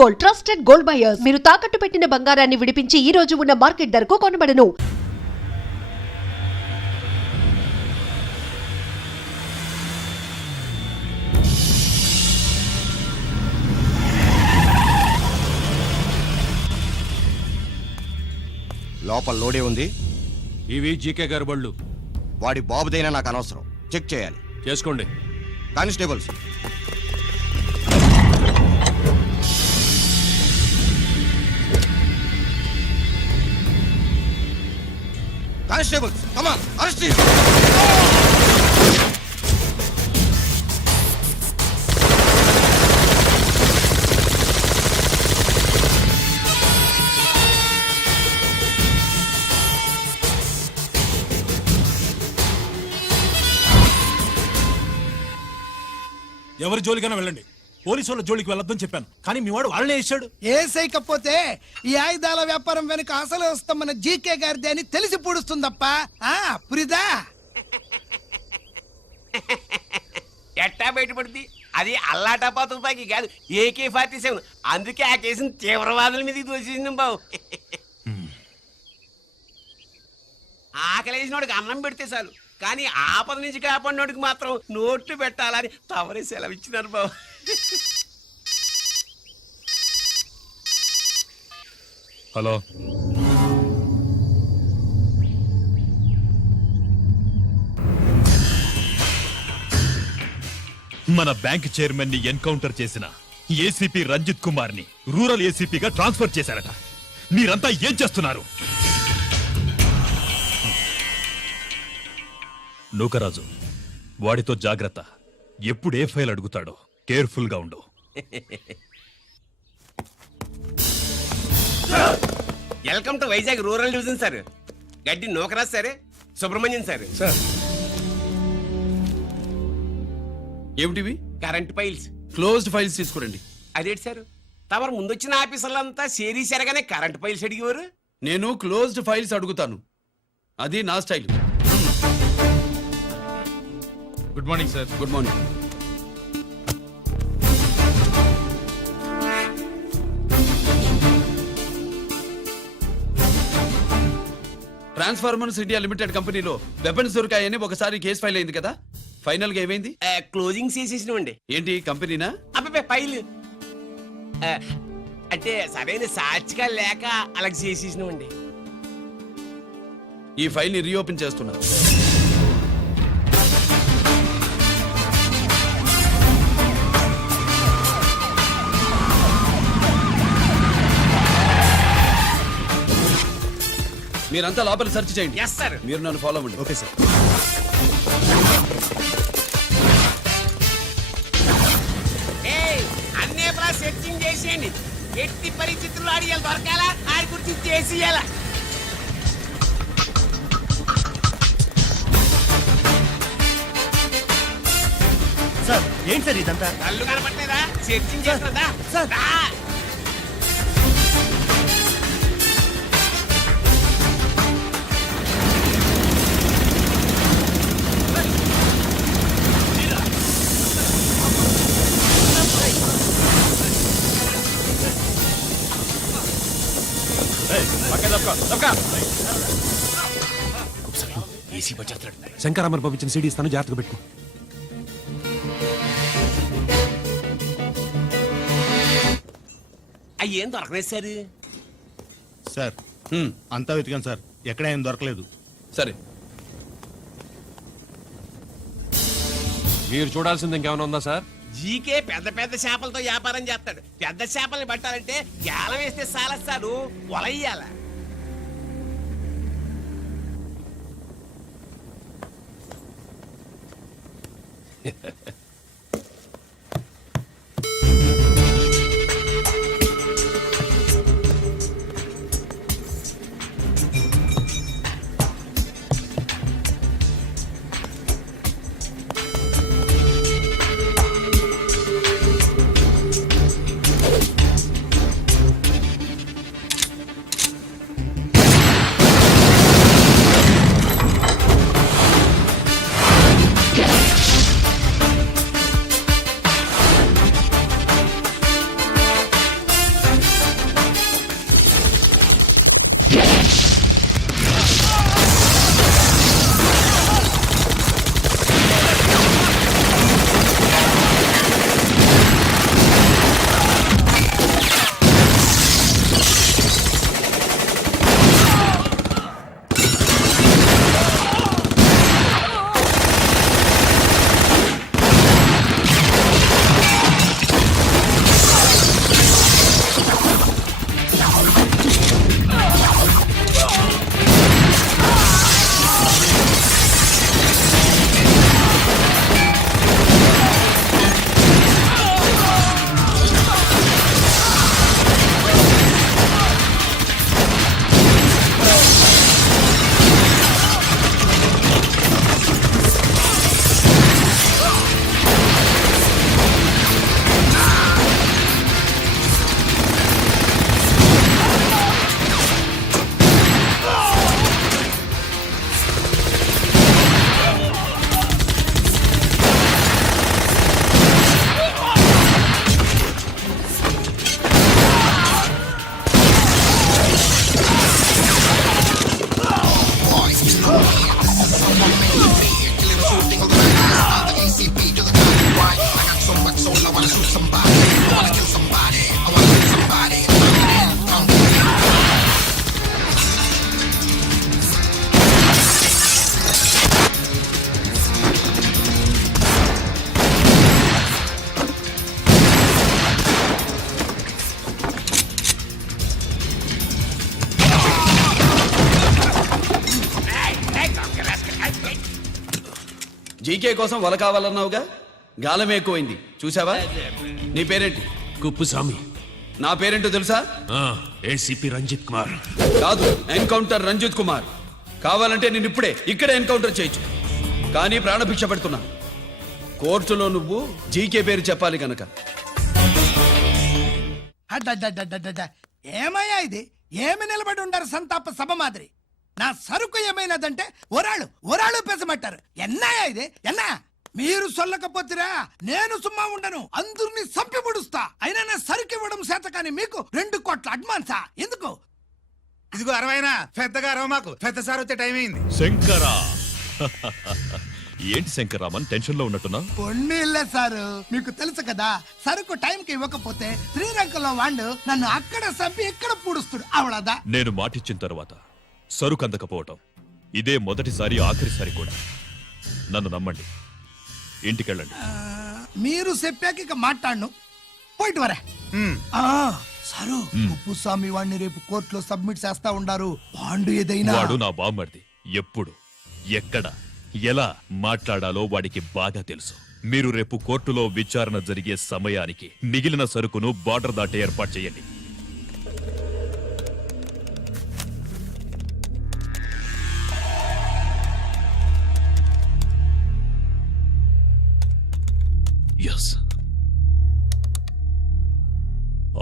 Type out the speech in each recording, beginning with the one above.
Gold trusted gold buyers మీరు తాకట్టు పెట్టిన బంగారాన్ని విడిపించి ఈ రోజు ఉన్న మార్కెట్ ధరకు కొనబడను. లోపల లోడే ఉంది. ఇవి జీకే గారి బళ్ళు. వాడి బాబుదైనా నాకు అనవసరం. చెక్ చేయాలి. చేసుకోండి. Constables, constables, come on, arrest him. ఎవరి జోలికైనా వెళ్ళండి, పోలీసు వాళ్ళ జోలికి వెళ్ళొద్దని చెప్పాను, కానీ మీ వాడు వాళ్ళనే ఇచ్చాడు. ఏసైకపోతే ఈ ఆయుధాల వ్యాపారం వెనుక అసలు వస్తామన్న జీకే గారిది అని తెలిసి పూడుస్తుందప్ప. పురిదా ఎట్టా బయటపడుతుంది? అది అల్లాటపా తుపాకి కాదు, AK-47. అందుకే ఆ కేసుని తీవ్రవాదుల మీదకి తోసేసింది బాబు. ఆకలేసినోడికి అన్నం పెడితే చాలు, కానీ ఆపద నుంచి కాపాడినోడికి మాత్రం నోట్లు పెట్టాలని తవరే సెలవు ఇచ్చినారు బాబు. హలో, మన బ్యాంక్ చైర్మన్ ని ఎన్కౌంటర్ చేసిన ఏసీపీ రంజిత్ కుమార్ ని రూరల్ ఏసీపీగా ట్రాన్స్ఫర్ చేశారట. మీరంతా ఏం చేస్తున్నారు? నూకరాజు, వాడితో జాగ్రత్త. ఎప్పుడు ఏ ఫైల్ అడుగుతాడో కేర్ఫుల్ గా ఉండు. Welcome to Vizag rural division sir. Gaddi Nookaraj sir, Subrahmanyam sir. ఏమిటివి? కరెంట్ ఫైల్స్, క్లోజ్డ్ ఫైల్స్ తీసుకురండి. అదేంటి సార్, తమరు ముందొచ్చిన ఆఫీసర్లంతా షేరీ సరగానే కరెంట్ ఫైల్స్ అడిగేవారు. నేను క్లోజ్డ్ ఫైల్స్ అడుగుతాను, అది నా style. Good morning sir. Good morning. Transformers India limited కంపెనీలో వెపన్స్ దొరికాయని ఒకసారి కేసు ఫైల్ అయింది కదా, ఫైనల్ గా ఏమైంది? క్లోజింగ్ చేసేసినవండి. ఏంటి కంపెనీనా? అబ్బాయి ఫైల్ అంటే సరైన సాక్షిగా లేక అలా చేసేసినవండి. ఈ ఫైల్ ని రీఓపెన్ చేస్తున్నా. మీరంతా లోపల సెర్చ్ చేయండి. Yes sir. మీరు నన్ను ఫాలో అవ్వండి. Okay sir. అన్నే సెర్చింగ్ చేసేయండి. ఎట్టి పరిస్థితుల్లో ఆడియాలు దొరకాలా, ఆడి గురించి చేసేయాలా. సార్ ఏంటి సార్ ఇదంతా? కళ్ళు కనపట్లేదా? సెర్చింగ్ చేస్తుందా సార్? ఏసీ పచ్చేస్తాడు. శంకరామర్ పంపించిన సీడీ ఇస్తాను, జాగ్రత్తగా పెట్టుకో. అయ్యేం దొరకలేదు సార్. సార్ అంతా వెతికాను సార్, ఎక్కడ ఏం దొరకలేదు. సరే, మీరు చూడాల్సింది ఇంకేమైనా ఉందా సార్? జీకే పెద్ద పెద్ద చేపలతో వ్యాపారం చేస్తాడు. పెద్ద చేపల్ని పట్టాలంటే గేలం వేస్తే సాలస్తాడు, వలయ్యాల. జీకే కోసం వల కావాలన్నావుగా గాలమే ఎక్కువైంది చూసావా. నీ పేరేంటి? కుప్పుస్వామి. నా పేరేంటో తెలుసా? ఏసీపీ రంజిత్ కుమార్. కాదు, ఎన్కౌంటర్ రంజిత్ కుమార్. కావాలంటే నేను ఇప్పుడే ఇక్కడే ఎన్కౌంటర్ చేయొచ్చు, కానీ ప్రాణభిక్ష పెడుతున్నా. కోర్టులో నువ్వు జీకే పేరు చెప్పాలి కనుక. అడ్డడ్డడ్డడ్డడ్డ. ఏమయ్యా ఇది? ఏమి నిలబడి ఉండారు సంతాప సభ మాదిరి? నా సరుకు ఏమైనదంటే ఒరాళ్ళు పెసమట్టారు. ఎన్నాయా ఇది? ఎన్నా మీరు సొల్లకపోతురా నేను సుమ్మా ఉండను, అందరిని సంపి పుడుస్తా. అయినా నా సరుకు ఇవ్వడం చేత కానీ మీకు 2 కోట్ల అడ్వాన్సా? ఎందుకు? ఇదిగో 60 పెద్దగా అరవ మాకు, పెద్ద సార్ వచ్చే టైం అయింది. శంకరా ఏంటి శంకరామన్ టెన్షన్ లో ఉన్నట్టున్నా? పొన్నీళ్ళే సారు, మీకు తెలుసు కదా, సరుకు టైంకి ఇవ్వకపోతే శ్రీరంగంలో వాండు నన్ను అక్కడ సంపి ఇక్కడ పూడుస్తుడు. అవడదా? నేను మాటిచ్చిన తర్వాత సరుకు అందకపోవటం ఇదే మొదటిసారి, ఆఖరిసారి కూడా. నన్ను నమ్మండి, ఇంటికెళ్ళండి. మీరు చెప్పాక ఇక మాట్లాడను. పోయిట్ వరే. సారు, ఉప్పుస్వామి వాడిని రేపు కోర్టులో సబ్మిట్ చేస్తా ఉండారు. వాండు ఏదైనా వాడు నా బామ్మర్ది. ఎప్పుడు, ఎక్కడ, ఎలా మాట్లాడాలో వాడికి బాగా తెలుసు. మీరు రేపు కోర్టులో విచారణ జరిగే సమయానికి మిగిలిన సరుకును బార్డర్ దాటే ఏర్పాటు చేయండి. ఎస్,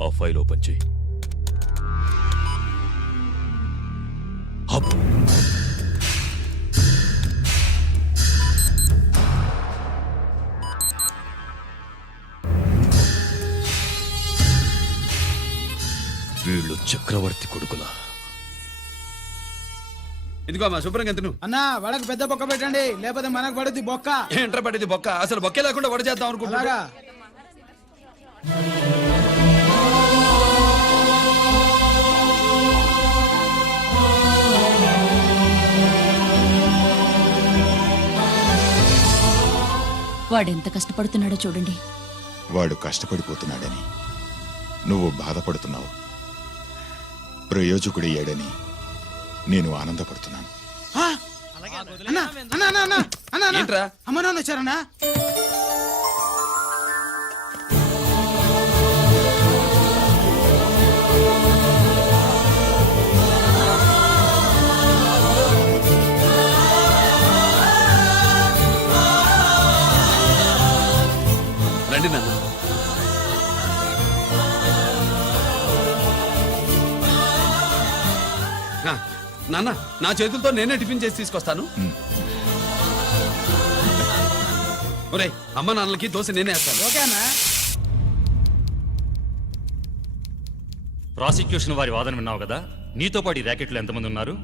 ఆ ఫైల్ ఓపెన్ చేయి. అబ్బో. వీళ్ళు చక్రవర్తి కొడుకులా. ఇదిగో మా శుభ్రంగా తిను. అన్నా వాళ్ళకి పెద్ద బొక్క పెట్టండి, లేకపోతే మనకు పడుద్ది బొక్క. ఏంట్రా పడేది బొక్క? అసలు బొక్కే లేకుండా వడ చేద్దాం అనుకుంటున్నా. వాడెంత కష్టపడుతున్నాడో చూడండి. వాడు కష్టపడిపోతున్నాడని నువ్వు బాధపడుతున్నావు, ప్రయోజకుడయ్యాడని నేను ఆనందపడుతున్నాను. ఏంట్రా? అమ్మ నాన్న వచ్చారన్నా? రండి నాన్న. నాన్న, నా చేతులతో నేనే టిఫిన్ చేసి తీసుకొస్తాను. ఒరేయ్, అమ్మ నాన్నలకి దోశ నేనే వేస్తాను. ఓకేనా? ప్రాసిక్యూషన్ వారి వాదన విన్నావు కదా. నీతో పాటు ఈ ర్యాకెట్లు ఎంతమంది ఉన్నారు?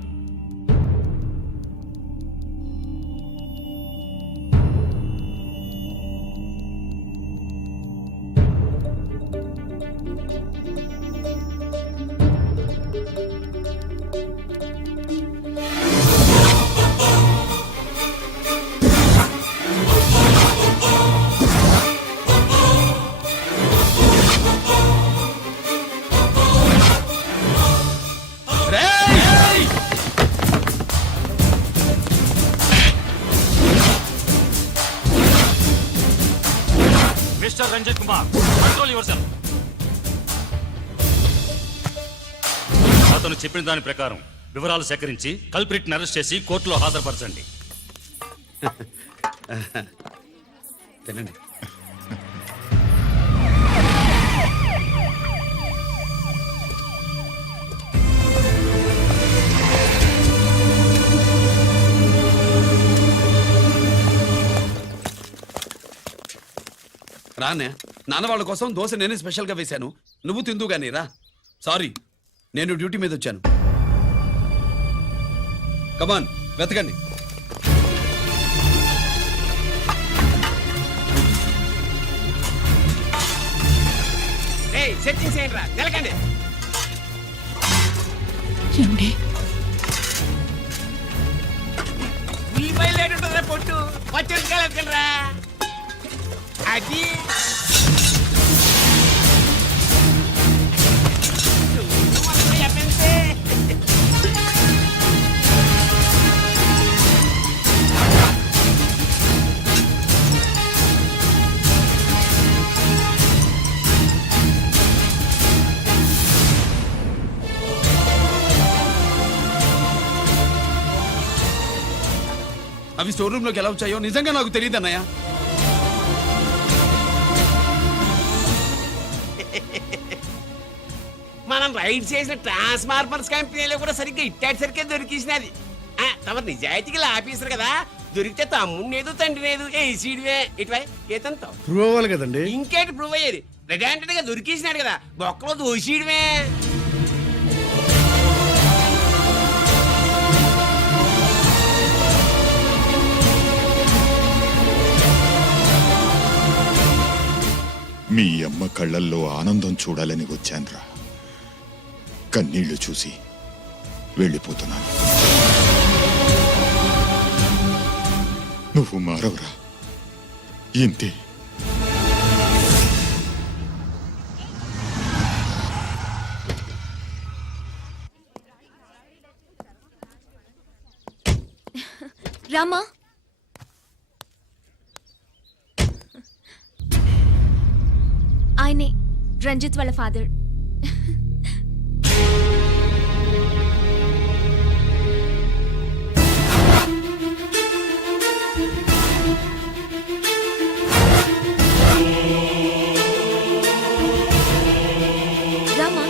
Mister Ranjit Kumar, control yourself. అతను చెప్పిన దాని ప్రకారం వివరాలు సేకరించి కల్ప్రిట్ ని అరెస్ట్ చేసి కోర్టులో హాజరుపరచండి. తినండి. రానే, నాన్న వాళ్ళ కోసం దోశ నేనే స్పెషల్ గా వేశాను, నువ్వు తిందు గానీ రా. సారీ, నేను డ్యూటీ మీద వచ్చాను. కమాన్, వెతకండి. సెట్టింగ్ చేయండి రా, నిలకండి. ఉల్లిపాయలు ఏంటుంటుందా పొట్టు? పచ్చిమిరపకాయలు రా. అది అవి స్టోర్ రూమ్ లోకి ఎలా వచ్చాయో నిజంగా నాకు తెలియదు అన్నయ్య. మనం రైడ్ చేసిన ట్రాన్స్ఫార్మర్స్ కంపెనీలో కూడా సరిగ్గా ఇట్టాడు సరిగ్గా దొరికేసినది. తమ నిజాయితీగా ఆఫీసర్ కదా, దొరికితే తమ్ముడినేదు తండ్రినేదు ఏసీడివే ఇటువై ఏతంతో ప్రూవ్ అవ్వాలి కదండి. ఇంకేంటి ప్రూవ్ అయ్యేది? రెడ్ గా దొరికేసినాడు కదా, బొక్కలో దోషీయడమే. మీ అమ్మ కళ్ళల్లో ఆనందం చూడాలని వచ్చాన్రా. కన్నీళ్లు చూసి వెళ్ళిపోతున్నాను. నువ్వు మారవురా, ఇంతే. రామా, ఆయనే రంజిత్ వాళ్ళ ఫాదర్. రామా,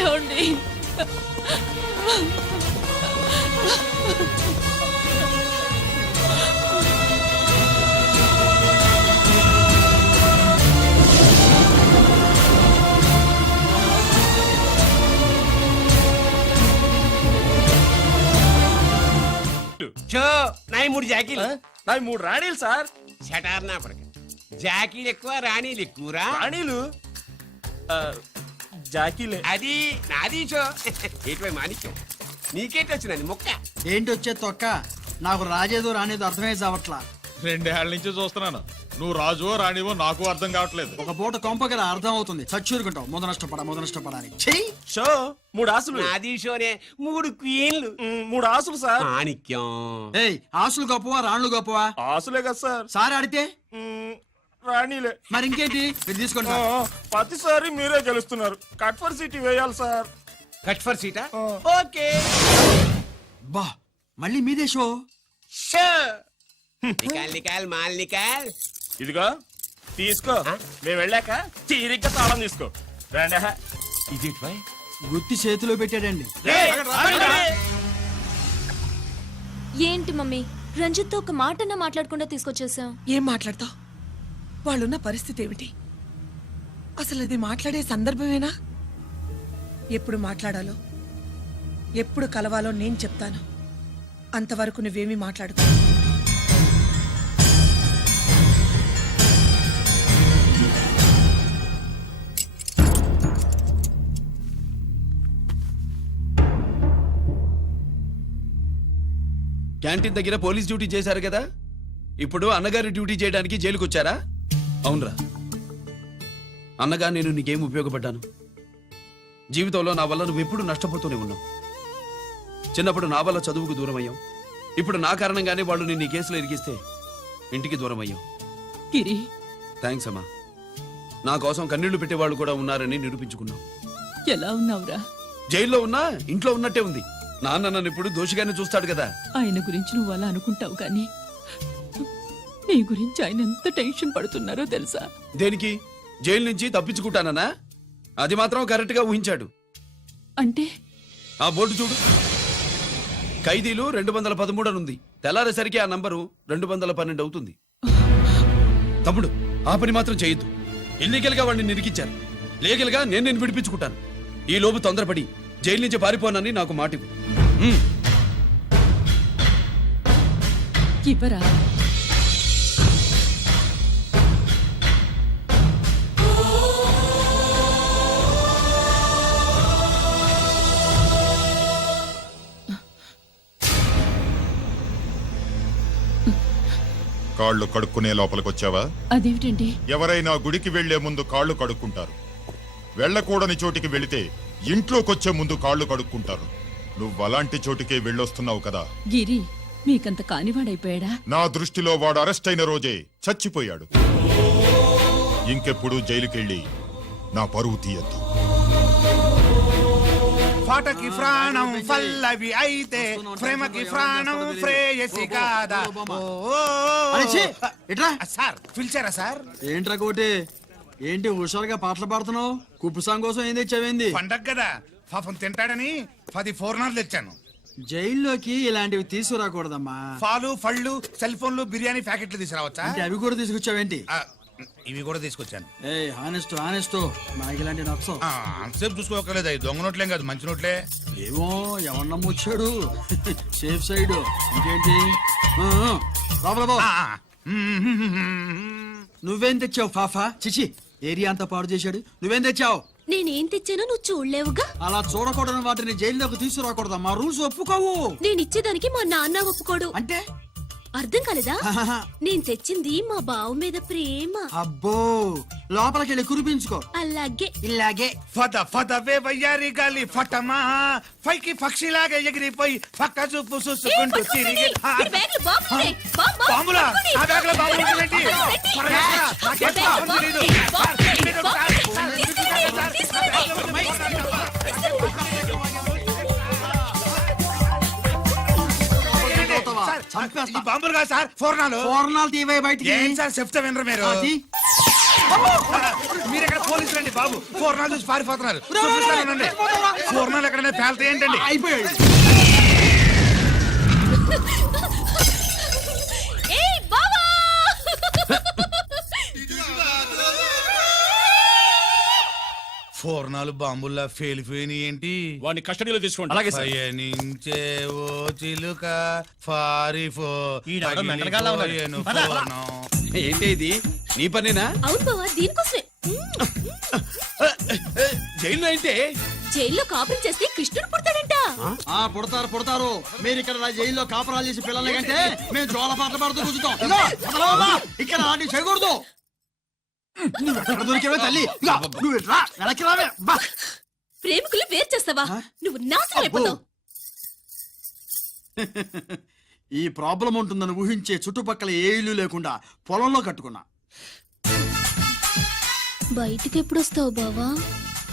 ఏమండి? చో నాయి 3 జాకీలు. నాకు 3 రాణీలు సార్. షటార్ నా పడక. జాకీలు ఎక్కువ రాణీలు ఎక్కువరా? రాణీలు జాకీలే. అది నాది చో. ఏటివై మాణిక్యం, నీకేంటి వచ్చినది మొక్క? ఏంటి వచ్చే తొక్క? నాకు రాజేదో రానేదో అర్థమే చావట్లా. 2 ఏళ్ల నుంచి చూస్తున్నాను. నువ్వు రాజువో రాణివో నాకు అర్థం కావట్లేదు. ఒక పూట కొంప కదా అర్థం అవుతుంది. చచ్చూరుకుంటావు. మొద నష్టపడాలి. చెయ్యి. షో 3 ఆసులు. నాది షోనే 3 క్వీన్లు. 3 ఆసులు సార్. మాణిక్యం. ఏయ్, ఆసులు గొప్పవా రాణులు గొప్పవా? ఆసులే కదా సార్. సార్ ఆడితే రాణీలే. మరి ఇంకేంటి? మీరు తీసుకోండి. ప్రతిసారి మీరే గెలుస్తున్నారు. కట్ ఫర్ సిటీ వేయాలి సార్. కట్ ఫర్ సీటా? ఓకే. బా, మళ్ళీ మీదే షో. షో. నికాల్ మాల్ నికాల్. ఇదిగో తీసుకో. మేము వెళ్ళాక తీరిగ్గా తాళం తీసుకో. రండి. ఇది గుత్తి చేతిలో పెట్టాడండి. ఏంటి మమ్మీ, రంజిత్తో ఒక మాటన్నా మాట్లాడకుండా తీసుకొచ్చేసావు? ఏం మాట్లాడతావు? వాళ్ళున్న పరిస్థితి ఏమిటి? అసలు అది మాట్లాడే సందర్భమేనా? ఎప్పుడు మాట్లాడాలో, ఎప్పుడు కలవాలో నేను చెప్తాను. అంతవరకు నువ్వేమీ మాట్లాడుకో. క్యాంటీన్ దగ్గర పోలీస్ డ్యూటీ చేశారు కదా, ఇప్పుడు అన్నగారి డ్యూటీ చేయడానికి జైలుకి వచ్చారా? అవునరా. అన్నగా నేను నీకేం ఉపయోగపడ్డాను? జీవితంలో నా వల్ల నువ్వు ఎప్పుడు నష్టపోతూనే ఉన్నావు. చిన్నప్పుడు నా వల్ల చదువుకు దూరం అయ్యావు. ఇప్పుడు నా కారణంగానే వాళ్ళు నేను ఈ కేసులో ఇరికిస్తే ఇంటికి దూరం అయ్యావు. గిరి, థ్యాంక్స్ అమ్మా. నా కోసం కన్నీళ్లు పెట్టేవాళ్ళు కూడా ఉన్నారని నిరూపించుకున్నావు. ఎలా ఉన్నావురా? జైల్లో ఉన్నా ఇంట్లో ఉన్నట్టే ఉంది. నాన్న నన్ను ఇప్పుడు దోషిగానే చూస్తాడు కదా. ఆయన గురించి నువ్వు అలా అనుకుంటావు కానీ నీ గురించి ఆయన ఎంత టెన్షన్ పడుతున్నారో తెలుసా? దేనికి? జైలు నుంచి తప్పించుకుంటానన్నా? అది మాత్రం కరెక్ట్ గా ఊహించాడు. అంటే ఆ బోర్డు చూడు. ఖైదీలు 213 అని ఉంది. తెల్లారేసరికి ఆ నంబరు 212 అవుతుంది. తమ్ముడు, ఆ పని మాత్రం చేయొద్దు. ఇల్లీగల్ గా వాడిని నిరికించారు. లీగల్ గా నేను విడిపించుకుంటాను. ఈ లోపు తొందరపడి జైలు నుంచి పారిపోనని నాకు మాట ఇవ్వు. ఇవ్వరా? కాళ్ళు కడుక్కునే లోపలికొచ్చావా? అదేమిటండి? ఎవరైనా గుడికి వెళ్లే ముందు కాళ్ళు కడుక్కుంటారు. వెళ్ళకూడని చోటికి వెళితే ఇంట్లోకొచ్చే ముందు కాళ్ళు కడుక్కుంటారు. నువ్వు అలాంటి చోటుకే వెళ్ళొస్తున్నావు కదా. గిరి మీకంత కానివాడైపోయాడా? నా దృష్టిలో వాడు అరెస్ట్ అయిన రోజే చచ్చిపోయాడు. ఇంకెప్పుడు జైలుకెళ్ళి నా పరువు తీయద్దు. పాటకి ప్రాణం పల్లవి అయితే ప్రేమకి ప్రాణం ప్రేయసి కాదా. సార్ పిలిచారా సార్? ఏంట్రా కోటి, ఏంటి హుషారుగా పాటలు పాడుతున్నావు? కుప్పు సాంగ్ కోసం ఏం తెచ్చావేంది? పండగ కదా పాపం తింటాడని 10 4 తెచ్చాను. జైల్లోకి ఇలాంటివి తీసుకురాకూడదమ్మా. పాలు పళ్ళు సెల్ ఫోన్లు బిర్యానీ ప్యాకెట్లు తీసుకురావచ్చా? అంటే అవి కూడా తీసుకొచ్చావేంటి? ఇవి కూడా తీసుకొచ్చాను. ఏ హానెస్ట్ హానెస్ట్, నాకు ఇలాంటి నచ్చవు. అంతసేపు చూసుకోకలేదు, అవి దొంగ నోట్లేం కాదు, మంచి నోట్లే. ఏమో ఎవరన్నా ముచ్చాడు. Safe side. ఇంకేంటి? లోపల పో. నువ్వేం తెచ్చావు ఫాఫా? చిచి, ఏరియా అంతా పాడు చేశాడు. నువ్వేం తెచ్చావు? నేనేం తెచ్చానో నువ్వు చూడలేవుగా. అలా చూడకూడని వాటిని జైల్లోకి తీసుకురాకూడదమ్మా. రూల్స్ ఒప్పుకోవు. నేను ఇచ్చేదానికి మా నాన్న ఒప్పుకోడు. అంటే అర్థం కాలేదా? నేను తెచ్చింది మా బావు మీద ప్రేమ. అబ్బో, లోపలికి వెళ్ళి కురిపించుకో. అలాగే ఇలాగే ఫదవే వయ్యారి గాలి ఫటమా పైకి పక్షిలాగా ఎగిరిపోయి పక్క చూపు చూసుకుంటూ తిరిగి. బాంబులా? ఆ బ్యాగ్లో బాంబులు ఉన్నాయేంటి? నాకేం బాంబులు తెలీదు. ఈ బాంబులు కాదు సార్, ఫోర్నాలు. పూర్ణాలు తీవే బయటికి. ఏం సార్ చెప్తే వినరు మీరు? మీరు ఎక్కడ పోలీసులు అండి బాబు? ఫోర్నాలు చూసి పారిపోతున్నారు. ఫోర్నాలు ఎక్కడైనా పేల్తాయి ఏంటండి? అయిపోయాడు. ఫోర్నాలు బాంబుల్లా ఫేలిపోయినాయి ఏంటి? వాడిని కస్టడీలో తీసుకోండి. అలాగే సార్. పయనించే ఓ చిలుక ఫారిఫో పగిలిపోయెను ఫోర్నం. ఏంటి ఇది? నీ పనేనా? అవును బావా, దీనికోసమే. జైల్లో ఏంటి? జైల్లో కాపురం చేస్తే కృష్ణుడు పుడతాడంట. పుడతారు. మీరు ఇక్కడ నా జైల్లో కాపరాలు చేసి పిల్లల కంటే మేము జోల పాటలు పాడుతూ కూర్చుంటాం. ఇదిగో, వదలవమ్మా. ఇక్కడ అలాంటివి చేయకూడదు. నువ్వు ఎక్కడ దొరికేవే తల్లి? ఇదిగో, నువ్వు ఇట్రా, వెనక్కి రావే. బా. ప్రేమికులు వేరు చేస్తావా? నువ్వు నాశనం అయిపోతావు. ఈ ప్రాబ్లం ఉంటుందని ఊహించే చుట్టుపక్కల ఏ ఇల్లు లేకుండా పొలంలో కట్టుకున్నా. బయటికి ఎప్పుడు వస్తావు బావా?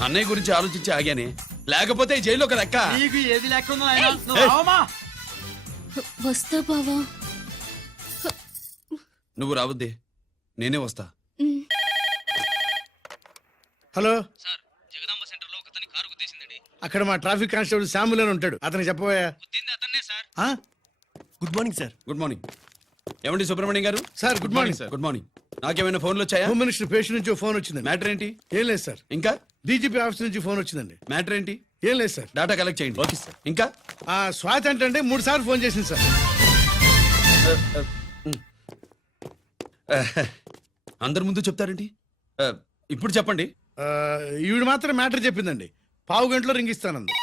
అన్నయ్య గురించి ఆలోచించి ఆగానే, లేకపోతే ఈ జైల్లో ఒక లెక్క. నీకు ఏది లేకుండా నాయనా? నువ్వు రావమ్మా. వస్తా బావా. నువ్వు రావద్దే, నేనే వస్తా. హలో సార్, జగదాంబ సెంటర్ లో ఒకతని కారు గుద్దేసిందండి. అక్కడ మా ట్రాఫిక్ కానిస్టేబుల్ శామ్యుల్ అని ఉంటాడు, అతనికి చెప్పబోయా. Good morning sir. Good morning. ఏమండి సుబ్రహ్మణ్యం గారు? Sir good morning sir. Good morning. నాకేమైనా ఫోన్లు వచ్చాయా? హోమ్ మినిస్టర్ పేషెంట్ నుంచి ఫోన్ వచ్చింది. మ్యాటర్ ఏంటి? ఏం లేదు సార్. ఇంకా డీజీపీ ఆఫీస్ నుంచి ఫోన్ వచ్చిందండి. మ్యాటర్ ఏంటి? ఏం లేదు సార్. డేటా కలెక్ట్ చేయండి. Okay sir. ఇంకా స్వాతి అంటే 3 సార్లు ఫోన్ చేసింది సార్. అందరి ముందు చెప్తారేంటి? ఇప్పుడు చెప్పండి. ఈవిడ మాత్రం మ్యాటర్ చెప్పిందండి. 1/2 గంటలో రింగ్ ఇస్తానంది.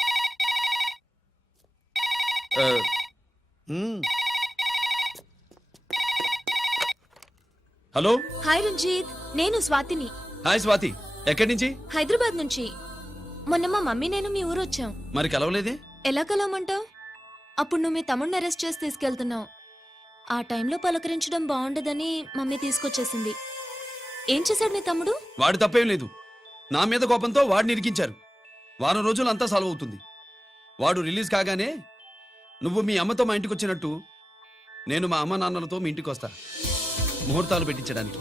హలో. హాయ్ రంజిత్, నేను స్వాతిని. హాయ్ స్వాతి. ఎక్కడి నుంచి? హైదరాబాద్ నుంచి. మొన్న మా మమ్మీ నేను మీ ఊరు వచ్చాం. మరి కలవలేదే? ఎలా కలవమంటావు? అప్పుడు నువ్వు మీ తమ్ముడిని అరెస్ట్ చేసి తీసుకెళ్తున్నావు. ఆ టైంలో పలకరించడం బాగుండదని మమ్మీ తీసుకొచ్చేసింది. ఏం చేశాడు మీ తమ్ముడు? వాడు తప్పేం లేదు. నా మీద కోపంతో వాడిని ఇరికించారు. వారం రోజులు అంతా సాల్వ్ అవుతుంది. వాడు రిలీజ్ కాగానే నువ్వు మీ అమ్మతో మా ఇంటికి వచ్చినట్టు నేను మా అమ్మ నాన్నలతో మీ ఇంటికి వస్తా, ముహూర్తాలు పెట్టించడానికి.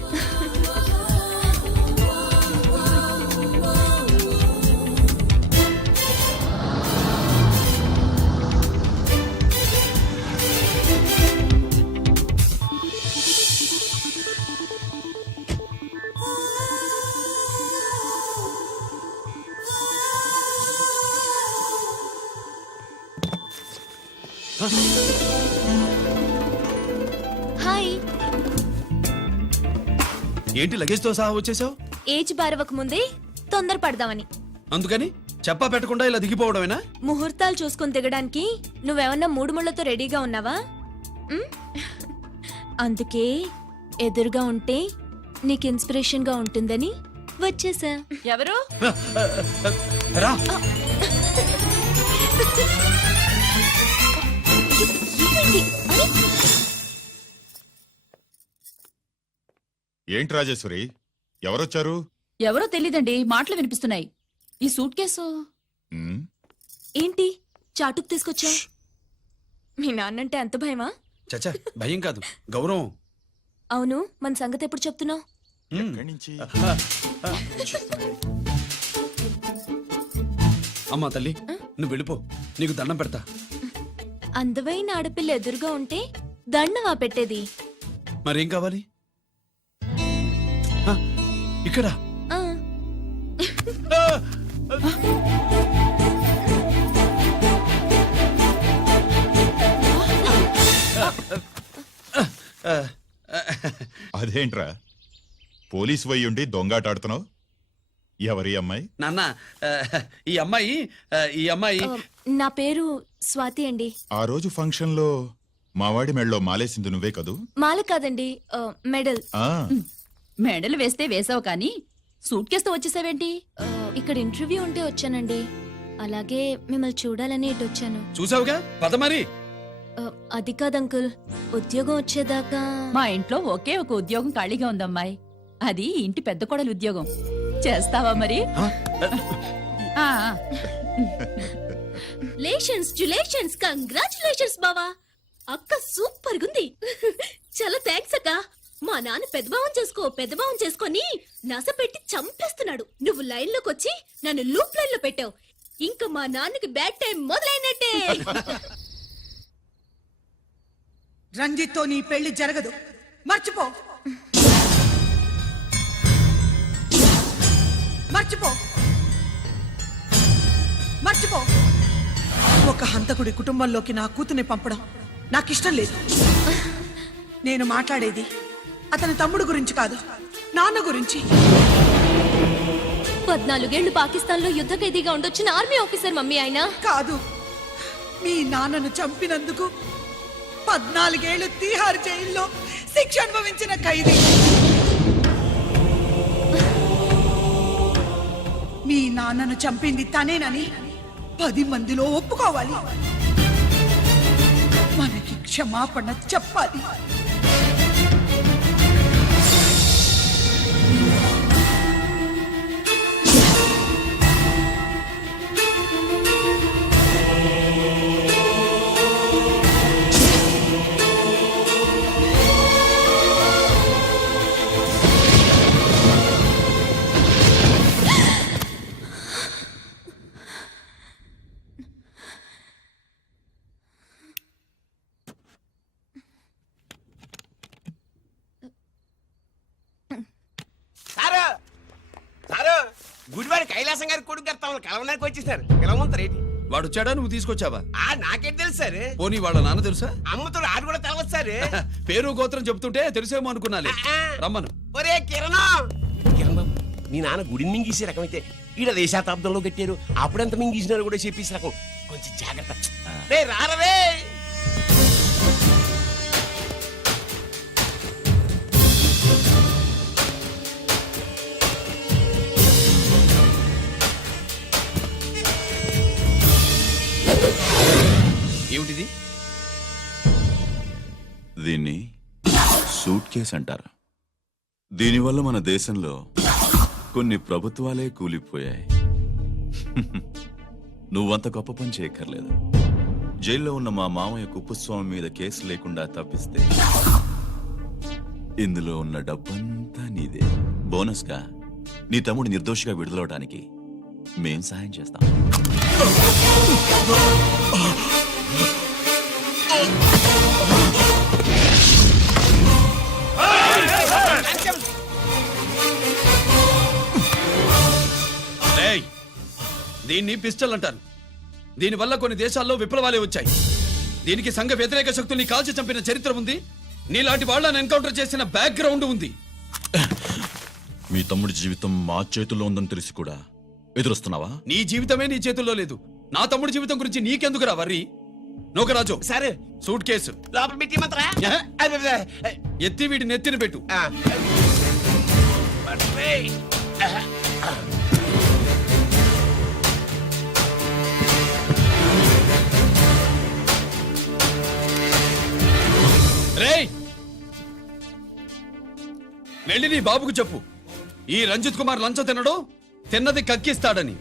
హాయ్. ఏంటి లగేజ్తో సహా వచ్చేసావు? ఏజ్ బారవక ముందే తొందర పడదామని. అందుకని చెప్పా పెట్టకుండా ఇలా దిగిపోవడమేనా? ముహూర్తాలు చూసుకొని దిగడానికి నువ్వేమన్నా 3 ముళ్ళతో రెడీగా ఉన్నావా? అందుకే ఎదురుగా ఉంటే నీకు ఇన్స్పిరేషన్ గా ఉంటుందని వచ్చేసా. ఎవరు? రా ఏంటి రాజేశ్వరి ఎవరొచ్చారు? ఎవరో తెలీదండి, మాటలు వినిపిస్తున్నాయి. ఈ సూట్ కేసు ఉమ్, ఏంటి చాటుకు తీసుకొచ్చా? మీ నాన్నంటే అంత భయమా? చచ్చా భయం కాదు గౌరవం. అవును, మన సంగతి ఎప్పుడు చెప్తున్నావు? ఎక్కడి నుంచి? అమ్మా తల్లి నువ్వు వెళ్ళిపో, నీకు దండం పెడతా. అందమైన ఆడపిల్ల ఎదురుగా ఉంటే దండవా పెట్టేది? మరేం కావాలి? ఆ, ఇక్కడ ఆ, అదేంట్రా పోలీసు వయ్యుండి దొంగాటాడుతున్నావు? ఎవరి అమ్మాయి? నాన్న ఈ అమ్మాయి నా పేరు స్వాతి అండి. ఆ రోజు ఫంక్షన్ లో మావాడి మెళ్ళలో మాలేసింది నువ్వే కదూ? మాల కాదండి, మెడల్. ఆ, మెడలు వేస్తే వేసావు కానీ సూట్ కేసుతో వచ్చేసావేంటి? ఇక్కడ ఇంటర్వ్యూ ఉంటే వచ్చానండి. అలాగే మిమ్మల్ని చూడాలని ఇటు వచ్చాను. చూసావుగా పద మరి. అది కాదు అంకుల్, ఉద్యోగం వచ్చేదాకా. మా ఇంట్లో ఒకే ఒక ఉద్యోగం ఖాళీగా ఉందమ్మాయి, అది ఇంటి పెద్ద కోడలు ఉద్యోగం. చేస్తావా మరి? ఆ, లేషన్స్ కంగ్రాచులేషన్స్ బావా. అక్క సూపర్ గుంది. చాలా థ్యాంక్స్ అక్క. మా నాన్న పెద్దభావం చేసుకొని నస పెట్టి చంపేస్తున్నాడు. నువ్వు లైన్ లోకి వచ్చి నన్ను లూప్ లైన్ లో పెట్టావు. ఇంకా మా నాన్నకి బ్యాడ్ టైం మొదలైనట్టే. రంజిత్తో నీ పెళ్లి జరగదు, మర్చిపో. మర్చిపో మర్చిపో. ఒక హంతకుడి కుటుంబంలోకి నా కూతుర్ని పంపడం నాకిష్టం లేదు. నేను మాట్లాడేది అతని తమ్ముడు గురించి కాదు, నాన్న గురించి. 14 ఏళ్లు పాకిస్తాన్ లో యుద్ధ ఖైదీగా ఉండొచ్చిన ఆర్మీ ఆఫీసర్ మమ్మీ ఆయన. కాదు, మీ నాన్నను చంపినందుకు 14 ఏళ్లు తీహార్ జైల్లో శిక్ష అనుభవించిన ఖైదీ. మీ నాన్నను చంపింది తనేనని 10 మందిలో ఒప్పుకోవాలి. మనకి క్షమాపణ చెప్పాలి. గుడివాడి కైలాసం గారి కొడుకు గారు తమను కలవడానికి వచ్చేసారు. పిలవమంటారు ఏంటి? వాడు వచ్చాడా నువ్వు తీసుకొచ్చావా? నాకేం తెలుసు సార్. పోనీ వాళ్ళ నాన్న తెలుసా? అమ్మతో ఆడు కూడా తెలవచ్చు సార్. పేరు గోత్రం చెప్తుంటే తెలిసేమో అనుకున్నాలే. రమ్మను. ఒరే కిరణ్ బాబు, మీ నాన్న గుడిని మింగేసే రకమైతే ఈడ దేశాతాబ్దంలో కట్టారు. అప్పుడెంత మింగేసినారు కూడా చెప్పేసి రకం. కొంచెం జాగ్రత్త. రే రారవే. ఏమిటిది? దీన్ని సూట్ కేస్ అంటారు. దీనివల్ల మన దేశంలో కొన్ని ప్రభుత్వాలే కూలిపోయాయి. నువ్వంత గొప్ప పని చేయక్కర్లేదు. జైల్లో ఉన్న మా మామయ్య కుప్పస్వామి మీద కేసు లేకుండా తప్పిస్తే ఇందులో ఉన్న డబ్బంతా నీదే. బోనస్గా నీ తమ్ముడు నిర్దోషిగా విడుదలవడానికి మేం సాయం చేస్తాం. దీన్ని పిస్టల్ అంటారు. దీనివల్ల కొన్ని దేశాల్లో విప్లవాలే వచ్చాయి. దీనికి సంఘ వ్యతిరేక శక్తుల్ని కాల్చి చంపిన చరిత్ర ఉంది. నీలాంటి వాళ్ళని ఎన్కౌంటర్ చేసిన బ్యాక్గ్రౌండ్ ఉంది. మీ తమ్ముడి జీవితం మా చేతుల్లో ఉందని తెలిసి కూడా ఎదురొస్తున్నావా? నీ జీవితమే నీ చేతుల్లో లేదు. నా తమ్ముడి జీవితం గురించి నీకెందుకురా వర్రీ? నోకరాజు సరే, సూట్ కేసు లోపల పెట్టి మంత్రా ఎత్తి వీడి నెత్తిన పెట్టు. రేయ్ వెళ్ళి నీ బాబుకు చెప్పు ఈ రంజిత్ కుమార్ లంచం తినడు, తిన్నది కక్కిస్తాడని.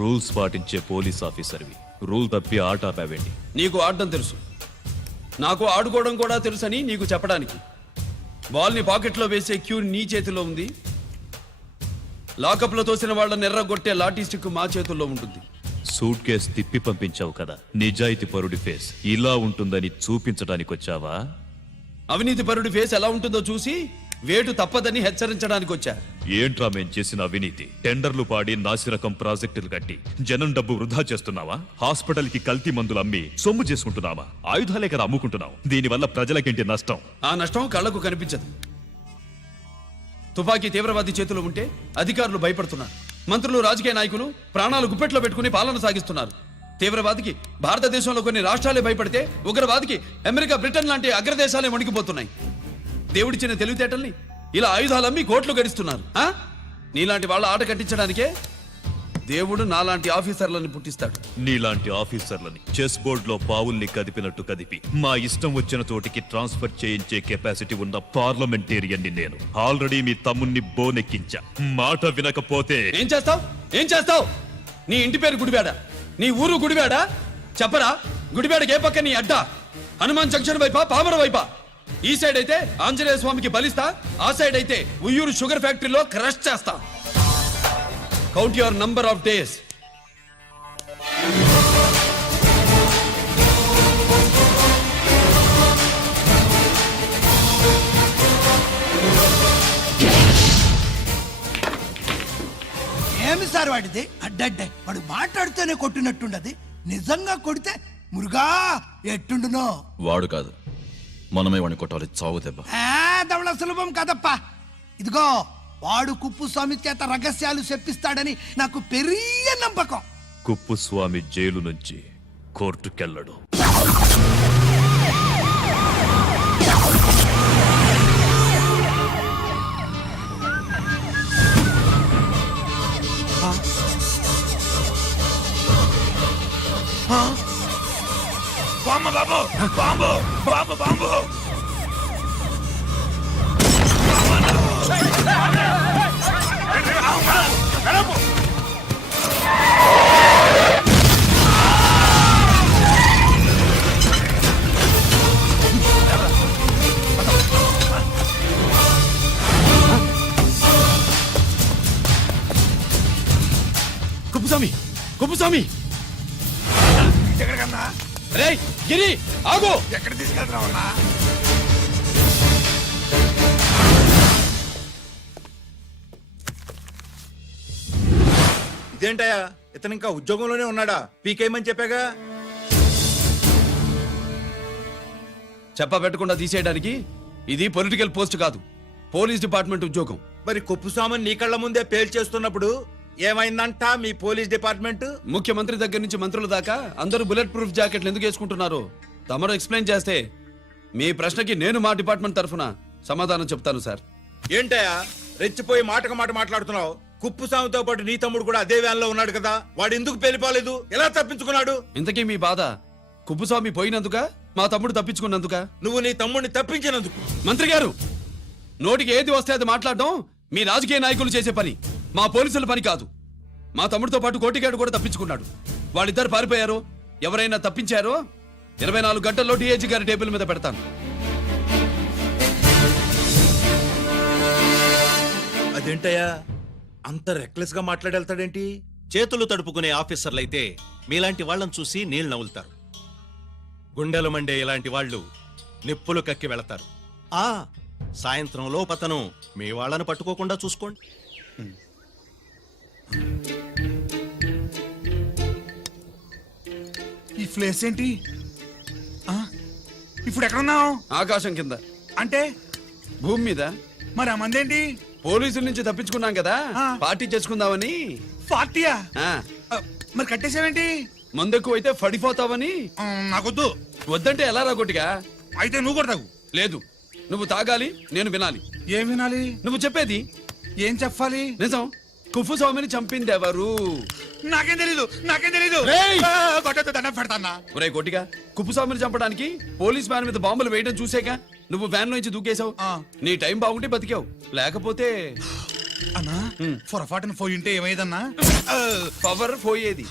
రూల్స్ పాటించే పోలీస్ ఆఫీసర్వి రూల్ తప్పి ఆట ఆపావేంటి? నీకు ఆడడం తెలుసు, నాకు ఆడుకోవడం కూడా తెలుసని నీకు చెప్పడానికి. బాల్ని పాకెట్లో వేసే క్యూ నీ చేతిలో ఉంది, లాకప్లో తోసిన వాళ్ళని ఎర్రగొట్టే లాఠీ స్టిక్ మా చేతుల్లో ఉంటుంది. సూట్ కేస్ తిప్పి పంపించావు కదా, నిజాయితీ పరుడి ఫేస్ ఇలా ఉంటుందని చూపించడానికి వచ్చావా? అవినీతి పరుడి ఫేస్ ఎలా ఉంటుందో చూసి వేటు తప్పదని హెచ్చరించడానికి వచ్చా. ఏంట్రా మేం చేసిన అవినీతి? టెండర్లు పాడి నాసిరకం ప్రాజెక్టులు కట్టి జనం డబ్బు వృధా చేస్తున్నావా? హాస్పిటల్ కి కల్తీ మందులు అమ్మి సొమ్ము చేసుకుంటున్నావా? ఆయుధాలే కదా అమ్ముకుంటున్నావు. దీనివల్ల ప్రజలకేంటి నష్టం? ఆ నష్టం కళ్లకు కనిపించదు. తుపాకీ తీవ్రవాది చేతిలో ఉంటే అధికారులు భయపడుతున్నారు, మంత్రులు రాజకీయ నాయకులు ప్రాణాలు గుప్పెట్లో పెట్టుకుని పాలన సాగిస్తున్నారు. తీవ్రవాదికి భారతదేశంలో కొన్ని రాష్ట్రాలే భయపడితే ఉగ్రవాదికి అమెరికా, బ్రిటన్ లాంటి అగ్రదేశాలే వణికిపోతున్నాయి. దేవుడిచ్చిన తెలివితేటల్ని ఇలా ఆయుధాలమ్మి కోట్లు గడిస్తున్నారు. నీలాంటి వాళ్ళ ఆట కట్టించడానికే దేవుడు నాలాంటి ఆఫీసర్లను పుట్టిస్తాడు. నీలాంటి ఆఫీసర్లని చెస్ బోర్డ్ లో పావుల్ని కదిపినట్టు కదిపి మా ఇష్టం వచ్చిన చోటికి ట్రాన్స్ఫర్ చేయించే కెపాసిటీ ఉన్న పార్లమెంటేరియన్ని నేను. ఆల్రెడీ మీ తమ్ముణ్ణి బోనెక్కించా. మాట వినకపోతే ఏం చేస్తావు? ఏం చేస్తావు? నీ ఇంటి పేరు గుడివాడ, నీ ఊరు గుడివాడ. చెప్పరా, గుడివాడకి ఏ పక్క నీ అడ్డా? హనుమాన్ జంక్షన్ వైపా, పామర వైపా? ఈ సైడ్ అయితే ఆంజనేయ స్వామికి బలిస్తా, ఆ సైడ్ అయితే ఉయ్యూరు షుగర్ ఫ్యాక్టరీలో క్రష్ చేస్తా. Count your number of days. ఏమి సార్ వాడిది? అడ్డడ్డే వాడు మాట్లాడితేనే కొట్టినట్టుండది. నిజంగా కొడితే మురుగా ఎట్టుండునో. వాడు కాదు, మనమే వాడిని కొట్టాలి. చావు దెబ్బ. దవళ సులభం కదప్పా. ఇదిగో వాడు కుప్పుస్వామి చేత రహస్యాలు చెప్పిస్తాడని నాకు పెరియ నమ్మకం. కుప్పుస్వామి జైలు నుంచి కోర్టుకెళ్ళడు. బాంబు బాబు, బాంబు బాబు, బాంబు. కుప్పుస్వామి, కుప్పుస్వామి. ఎక్కడికన్నా? రే గిరి, ఆగు. ఎక్కడ తీసుకెళ్తున్నావన్నా? ఇదేంటయ్యా, ఇతను ఇంకా ఉద్యోగంలోనే ఉన్నాడా? పీకేయమని చెప్పాగా. చెప్ప పెట్టకుండా తీసేయడానికి ఇది పొలిటికల్ పోస్ట్ కాదు, పోలీస్ డిపార్ట్మెంట్ ఉద్యోగం. మరి కుప్పుస్వామిని నీ కళ్ళ ముందే పేల్చేస్తున్నప్పుడు ఏమైందంట మీ పోలీస్ డిపార్ట్మెంట్? ముఖ్యమంత్రి దగ్గర నుంచి మంత్రుల దాకా అందరూ బుల్లెట్ ప్రూఫ్ జాకెట్లు ఎందుకు వేసుకుంటున్నారు తమరు ఎక్స్ప్లెయిన్ చేస్తే మీ ప్రశ్నకి నేను మా డిపార్ట్మెంట్ తరఫున సమాధానం చెప్తాను సార్. ఏంటయ్యా రెచ్చిపోయి మాటకు మాట మాట్లాడుతున్నావు? కుప్పుస్వామితో పాటు నీ తమ్ముడు కూడా అదే వ్యాన్ లో ఉన్నాడు కదా, వాడు ఎందుకు పేలిపోలేదు? ఎలా తప్పించుకున్నాడు? ఇంతకీ మీ బాధ కుప్పుస్వామి పోయినందుక, మా తమ్ముడు తప్పించుకున్నందుక? నువ్వు నీ తమ్ముడిని తప్పించినందుకు. మంత్రి గారు, నోటికి ఏది వస్తే అది మాట్లాడడం మీ రాజకీయ నాయకులు చేసే పని, మా పోలీసుల పని కాదు. మా తమ్ముడితో పాటు కోటిగాడు కూడా తప్పించుకున్నాడు. వాళ్ళిద్దరు పారిపోయారు. ఎవరైనా తప్పించారో 24 గంటల్లో డిఐజీ గారి టేబుల్ మీద పెడతాను. అదేంటయ్యా అంత రెక్లెస్ గా మాట్లాడేళ్తాడేంటి? చేతులు తడుపుకునే ఆఫీసర్లైతే మీలాంటి వాళ్ళని చూసి నీళ్ళు నవ్వులుతారు. గుండెలు మండే ఇలాంటి వాళ్ళు నిప్పులు కక్కి వెళతారు. సాయంత్రంలో పతను మీ వాళ్ళని పట్టుకోకుండా చూసుకోండి. ఈ ప్లేస్ ఏంటి? ఇప్పుడు ఎక్కడున్నావు? ఆకాశం కింద. అంటే భూమి మీద మరి ఆ మందేంటి? పోలీసుల నుంచి తప్పించుకున్నాం కదా పార్టీ చేసుకుందామని. పార్టీయా? ఆ, మరి కట్టేసావేంటి? మందెక్కువ అయితే పడిపోతావని. నాకొద్దు. వద్దంటే ఎలా రా కొట్టిగా? అయితే నువ్వు కూడా తాగు. లేదు, నువ్వు తాగాలి, నేను వినాలి. ఏం వినాలి? నువ్వు చెప్పేది. ఏం చెప్పాలి? నిజం. కుఫు స్వామిని చంపింది ఎవరు? నాకేం తెలీదు, నాకేం తెలీదు. రేయ్! కొట్టద్దు, దండం పెడతానా. ఒరే కొట్టిగా, కుప్పుస్వామిని చంపడానికి పోలీస్ వ్యాన్ మీద బాంబులు వేయడం చూసాక నువ్వు వ్యాన్ నుంచి దూకేశావు. నీ టైం బాగుంటే బతికావు, లేకపోతే అన్నా పొరపాటున పోయింటే ఏమైందన్నా? పవర్ పోయేది.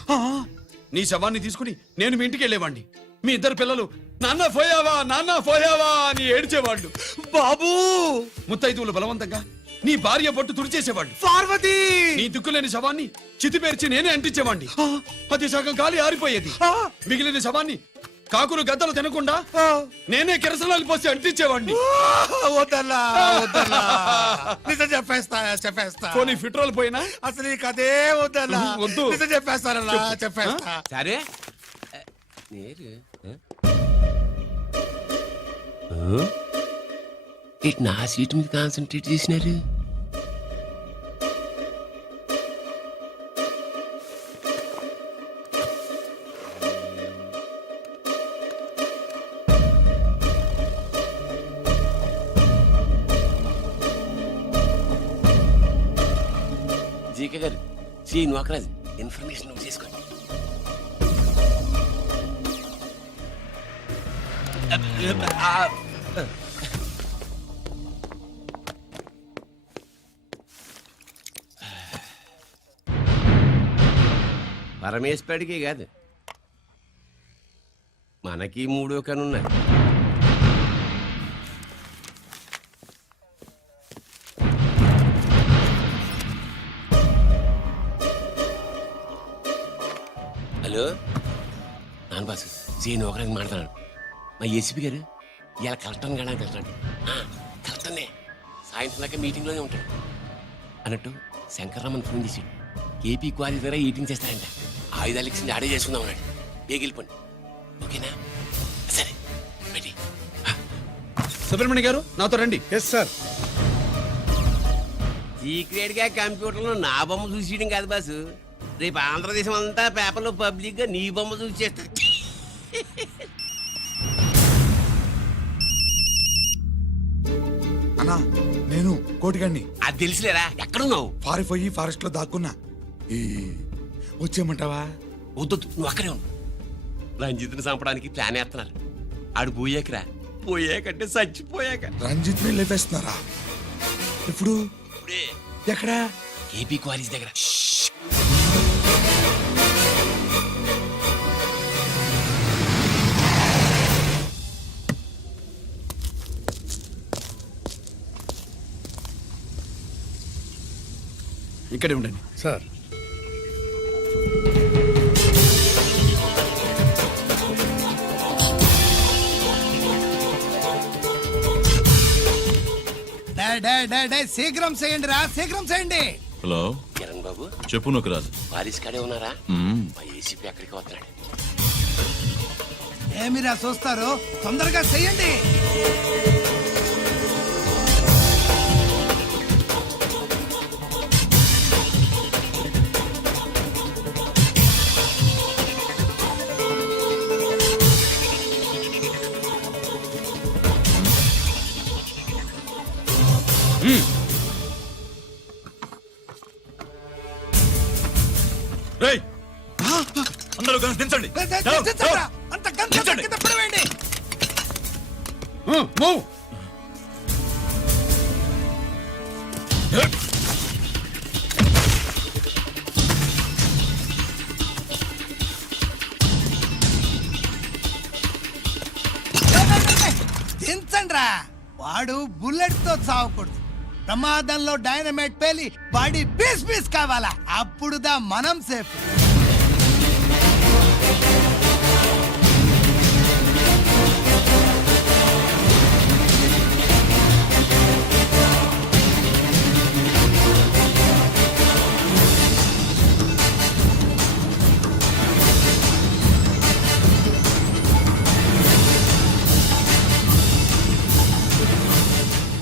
నీ శవాన్ని తీసుకుని నేను మీ ఇంటికి వెళ్ళేవాడిని. మీ ఇద్దరు పిల్లలు నాన్న పోయావా, నాన్న పోయావా అని ఏడ్చేవాళ్ళు. బాబు, ముత్తైదువులు బలవంతంగా నీ భార్య బొట్టు తుడిచేసేవాళ్ళు. పార్వతి, నీ దిక్కులేని శవాన్ని చితిపేర్చి నేనే అంటించేవాడిని. అది సగం గాలి ఆరిపోయేది. మిగిలిన శవాన్ని కాకులు గద్దలు తినకుండా నేనే కిరసనాలు పోసి అంటించేవాడిని. వద్దన్నా, వద్దన్నా. నిజం చెప్పేస్తా. పోనీ ఫిట్రోల్ పోయినా అసలు ఈ కథే వద్దన్నా. వద్దు. నిజం చెప్పేస్తానన్నా, చెప్పేస్తా. సరే ఇటు నా సీట్ మీద కాన్సన్ట్రేట్ చేసినారు. జీకే గారు, శ్రీ నోకరాజ్ ఇన్ఫర్మేషన్ నువ్వు చేసుకోండి. పరమేశ్వరుడికి కాదు, మనకి మూడో కనున్నాయి. హలో నాన్న బాసు, సీఎన్ ఒకరికి మాట్లాడుతున్నాను. మా ఏసీపీ గారు ఇలా కలెక్టర్ని కాడానికి వెళ్తాడు. కలెక్టర్నే సాయంత్రం దాకా మీటింగ్లోనే ఉంటాడు అన్నట్టు. శంకర్రామన్ ఫోన్ చేసాడు. ఏపీ క్వారీ ద్వారా ఈటింగ్ చేస్తారంట. ఆయుధాలు ఇచ్చింది ఆడే చేసుకుందాం అన్నాడు. బేగిలిపోండి, ఓకేనా? సరే రెడీ. సుబ్రహ్మణ్య గారు నాతో రండి. Yes sir. సీక్రెట్ గా కంప్యూటర్లో నా బొమ్మ చూసేయడం కాదు బాసు. రేపు ఆంధ్రదేశం అంతా పేపర్లో పబ్లిక్ గా నీ బొమ్మ చూసి చేస్తారు. అన్నా, నేను కోటిగాడిని. అది తెలిసిలేరా? ఎక్కడున్నావు? పారిపోయి ఫారెస్ట్ లో దాక్కున్నా. వచ్చేయమంటావా? వద్దు, నువ్వు అక్కడే ఉండు. రంజిత్ని చంపడానికి ప్లాన్ వేస్తున్నారు. ఆడు పోయాకరా, పోయాకంటే చచ్చిపోయాక. రంజిత్ ని లేపేస్తున్నారా? ఇప్పుడు ఇప్పుడే ఎక్కడా? ఏపీ క్వారీస్ దగ్గర. ఇక్కడే ఉండండి సార్. శీఘ్రం చేయండి రా, శీఘ్రం చేయండి. హలో కిరణ్ బాబు, చెప్పు నొకరాజు. వారిస్ కాడే ఉన్నారా? మా ఏసీపీ ఎక్కడికి వస్తున్నాడు. ఏమిరా చూస్తారు, తొందరగా చెయ్యండి. రేయ్, అందరూ కలిసి దించండి. అంత గంట కింద పడవేయండి. మూవ్. దించండి రా. వాడు బుల్లెట్ తో చావకూడదు. ప్రమాదంలో డైనమైట్ పేలి బాడీ పీస్ పీస్ కావాలా, అప్పుడుదా మనం సేఫ్.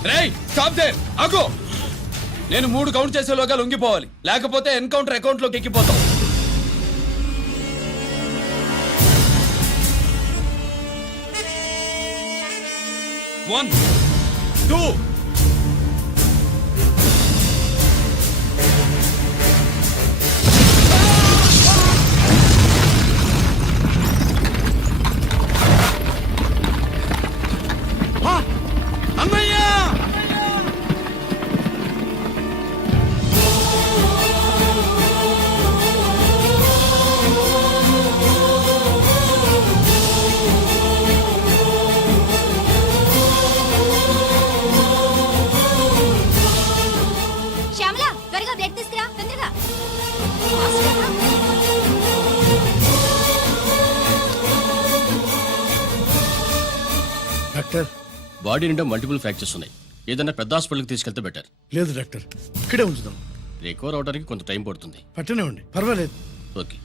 రేయ్ స్టాప్ దేర్ ఆగు. నేను 3 కౌంట్ చేసేలోగా లొంగిపోవాలి, లేకపోతే ఎన్కౌంటర్ అకౌంట్ లోకి ఎక్కిపోతాం. 1 2 అమ్మయ్యా శ్యామల త్వరగా బ్లడ్ తీసుకురా తొందరగా. డాక్టర్ బాడీ నిండా మల్టిపుల్ ఫ్రాక్చర్స్ ఉన్నాయి. ఏదైనా పెద్ద హాస్పిటల్కి తీసుకెళ్తే బెటర్. లేదు డాక్టర్, ఇక్కడే ఉంచుదాం. రికవర్ అవడానికి కొంత టైం పడుతుంది. పట్టనే ఉండి పర్వాలేదు. ఓకే.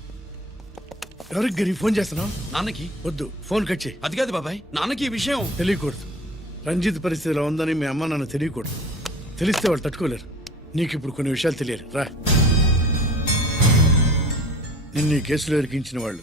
ఎవరికి గరి ఫోన్ చేస్తున్నావు? నాన్నకి. వద్దు, ఫోన్ కట్ చేయి. అది కాదు బాబాయ్, నాన్నకి ఈ విషయం తెలియకూడదు. రంజిత్ పరిస్థితిలో ఉందని మీ అమ్మ నాన్న తెలియకూడదు. తెలిస్తే వాళ్ళు తట్టుకోలేరు. నీకు ఇప్పుడు కొన్ని విషయాలు తెలియాలి. రా. నిన్ను ఈ కేసులో ఇరికించిన వాళ్ళు